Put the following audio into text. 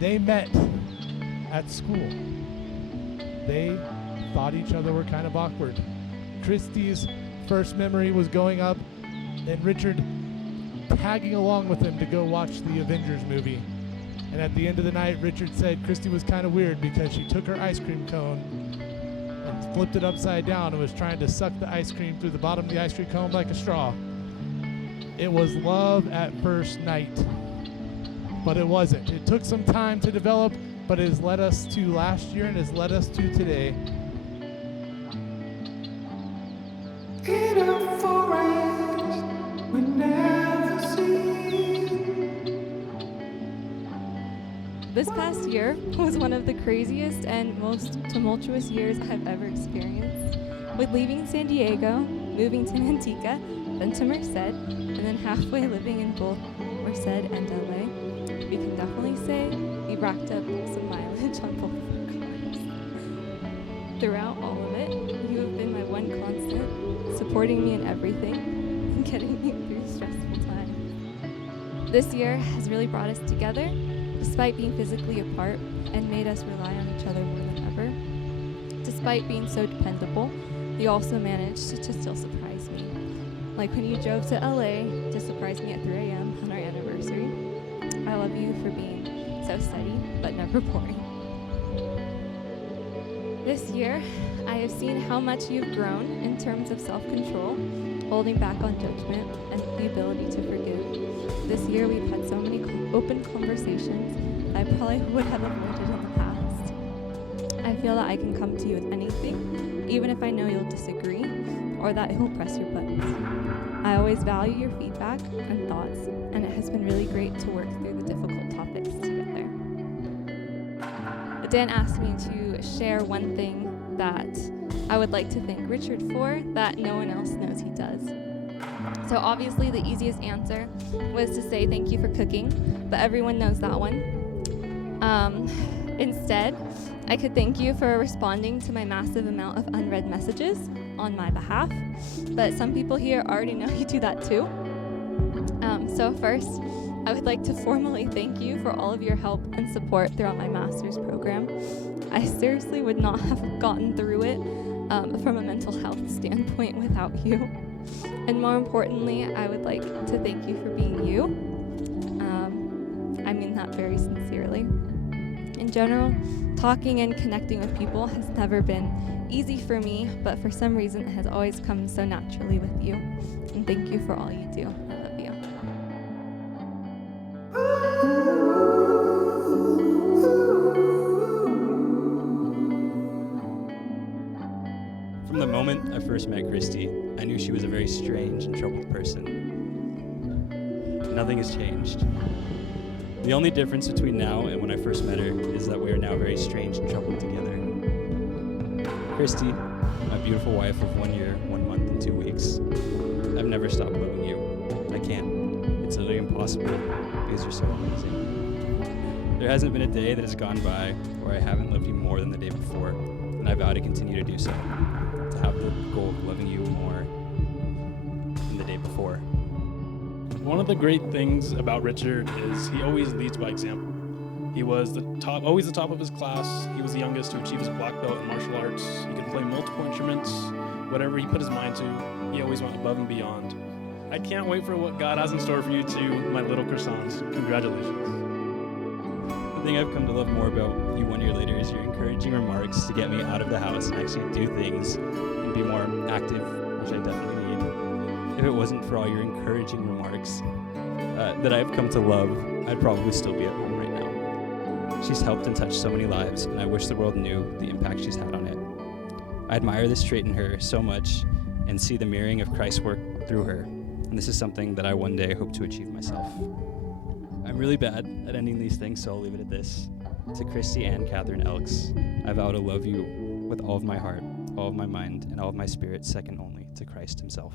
They met at school. They thought each other were kind of awkward. Christie's first memory was going up and Richard tagging along with him to go watch the Avengers movie. And at the end of the night, Richard said Christie was kind of weird because she took her ice cream cone and flipped it upside down and was trying to suck the ice cream through the bottom of the ice cream cone like a straw. It was love at first night, but it wasn't. It took some time to develop, but it has led us to last year and has led us to today. In a forest we never see. This past year was one of the craziest and most tumultuous years I've ever experienced. With leaving San Diego, moving to Manteca, then to Merced, and then halfway living in both Merced and LA, we can definitely say we racked up some mileage on both of our cars. Throughout all of it, you have been my one constant, supporting me in everything and getting me through stressful times. This year has really brought us together, despite being physically apart, and made us rely on each other more than ever. Despite being so dependable, you also managed to still surprise me. Like when you drove to LA to surprise me at 3 a.m. on our anniversary. I love you for being so steady, but never boring. This year, I have seen how much you've grown in terms of self-control, holding back on judgment, and the ability to forgive. This year, we've had so many open conversations that I probably would have avoided in the past. I feel that I can come to you with anything, even if I know you'll disagree, or that you'll press your buttons. I always value your feedback and thoughts, and it has been really great to work through the difficult topics together. Dan asked me to share one thing that I would like to thank Richard for that no one else knows he does. So obviously the easiest answer was to say thank you for cooking, but everyone knows that one. Instead, I could thank you for responding to my massive amount of unread messages on my behalf, but some people here already know you do that too. So first, I would like to formally thank you for all of your help and support throughout my master's program. I seriously would not have gotten through it from a mental health standpoint without you. And more importantly, I would like to thank you for being you. I mean that very sincerely. In general, talking and connecting with people has never been easy for me, but for some reason it has always come so naturally with you. And thank you for all you do. I love you. From the moment I first met Christie, I knew she was a very strange and troubled person. Nothing has changed. The only difference between now and when I first met her is that we are now very strange and troubled together. Christie, my beautiful wife of 1 year, 1 month, and 2 weeks, I've never stopped loving you. I can't. It's literally impossible because you're so amazing. There hasn't been a day that has gone by where I haven't loved you more than the day before, and I vow to continue to do so, to have the goal of loving you more than the day before. One of the great things about Richard is he always leads by example. He was always the top of his class. He was the youngest to achieve his black belt in martial arts. He could play multiple instruments. Whatever he put his mind to, he always went above and beyond. I can't wait for what God has in store for you too, my little croissants. Congratulations. The thing I've come to love more about you 1 year later is your encouraging remarks to get me out of the house and actually do things and be more active, which I definitely need. If it wasn't for all your encouraging remarks that I've come to love, I'd probably still be at home right now. She's helped and touched so many lives, and I wish the world knew the impact she's had on it. I admire this trait in her so much and see the mirroring of Christ's work through her, and this is something that I one day hope to achieve myself. I'm really bad at ending these things, so I'll leave it at this. To Christie and Catherine Elks, I vow to love you with all of my heart, all of my mind, and all of my spirit, second only to Christ himself.